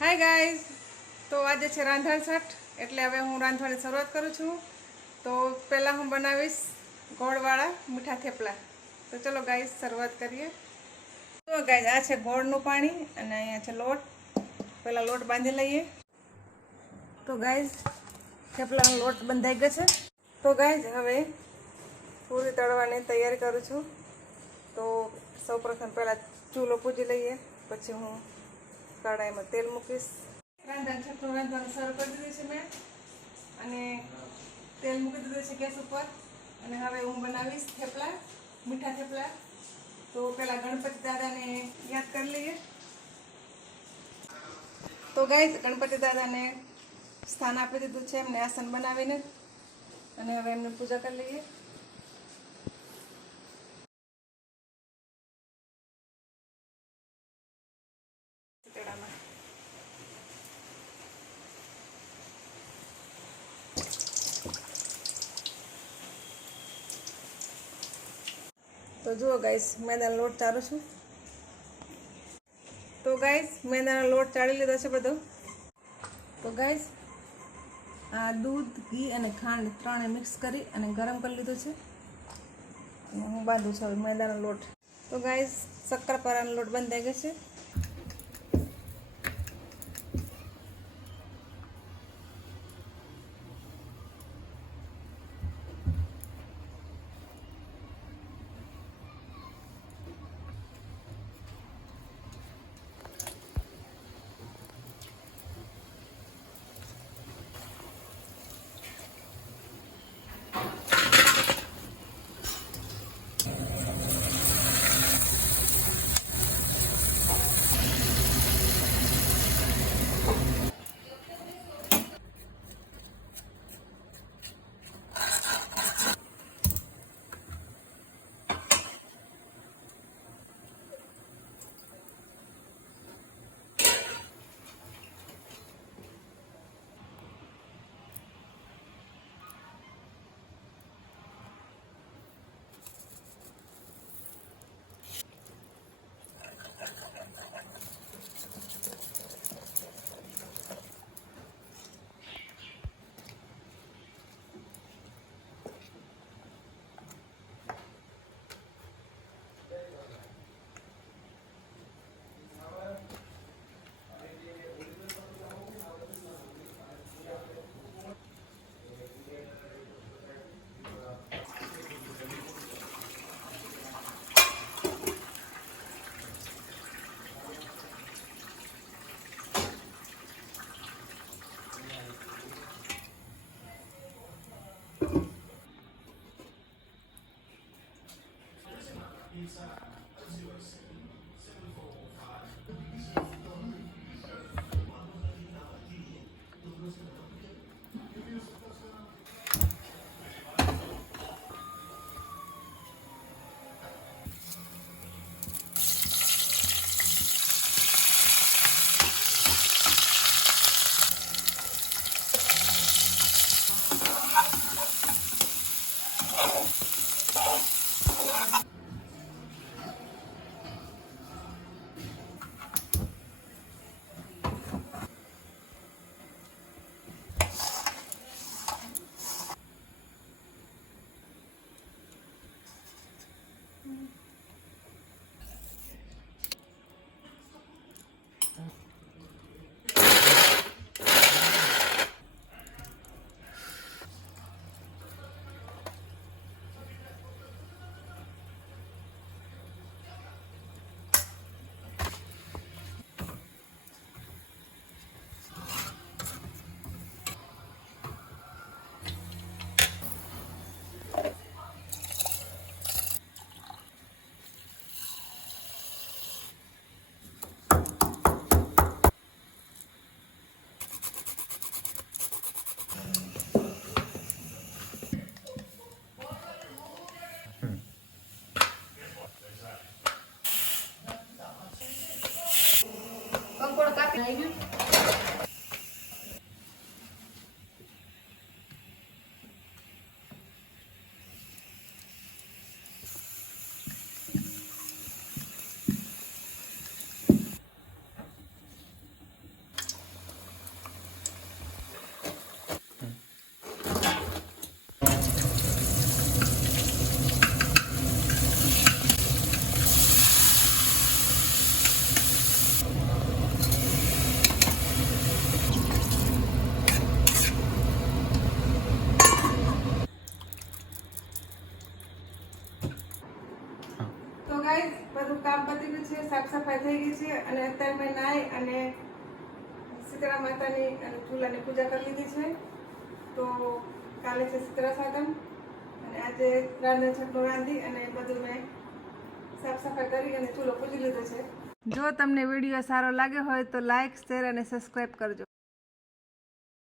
Hi guys, તો આજે છે રાંધણ છઠ, એટલે હવે હું રાંધવાની શરૂઆત કરું છું. તો પહેલાં હું બનાવીશ ગોળવાળા મીઠા થેપલા. તો ચલો ગાઈઝ શરૂઆત કરીએ. તો ગાઈઝ આ છે ગોળનું પાણી અને અહીંયા છે લોટ. પહેલાં લોટ બાંધી લઈએ. તો ગાઈઝ થેપલાનો લોટ બંધાઈ ગયો છે. તો ગાઈઝ હવે પૂરી તળવાની તૈયારી કરું છું. તો સૌપ્રથમ પહેલાં ચૂલો પૂજી લઈએ, પછી હું કઢાઈમાં તેલ મૂકીશ. રાંધણ છઠ્ઠું રાંધવાનું શરૂ કરી દીધું છે મેં, અને તેલ મૂકી દીધું છે ગેસ ઉપર. અને હવે હું બનાવીશ થેપલા, મીઠા થેપલા. તો પહેલાં ગણપતિ દાદાને યાદ કરી લઈએ. તો ગાઈઝ ગણપતિ દાદાને સ્થાન આપી દીધું છે એમને આસન બનાવીને, અને હવે એમની પૂજા કરી લઈએ. તો જુઓ ગાઈસ, મેદાનો લોટ ચારું છું. તો ગાઈસ મેદાનો લોટ ચાળી લીધો છે બધો. તો ગાઈસ આ દૂધ, ઘી અને ખાંડ ત્રણે મિક્સ કરી અને ગરમ કરી લીધું છે, અને હું બાંધું છું હવે મેદાનો લોટ. તો ગાઈસ શક્કરપારાનો લોટ બંધાઈ ગયો છે. ગાઈસ બધું કામ પતી ગયું છે, સાફ સફાઈ થઈ ગઈ છે અને અત્યારે મેં નાહી અને શીતળા માતાની અને ચૂલાની પૂજા કરી લીધી છે. તો કાલે છે શીતળા સાતમ અને આજે રાંધણ છઠનું રાંધી અને બધું મેં સાફ સફાઈ કરી અને ચૂલો પૂજી લીધો છે. જો તમને વિડીયો સારો લાગ્યો હોય તો લાઈક, શેર અને સબસ્ક્રાઈબ કરજો.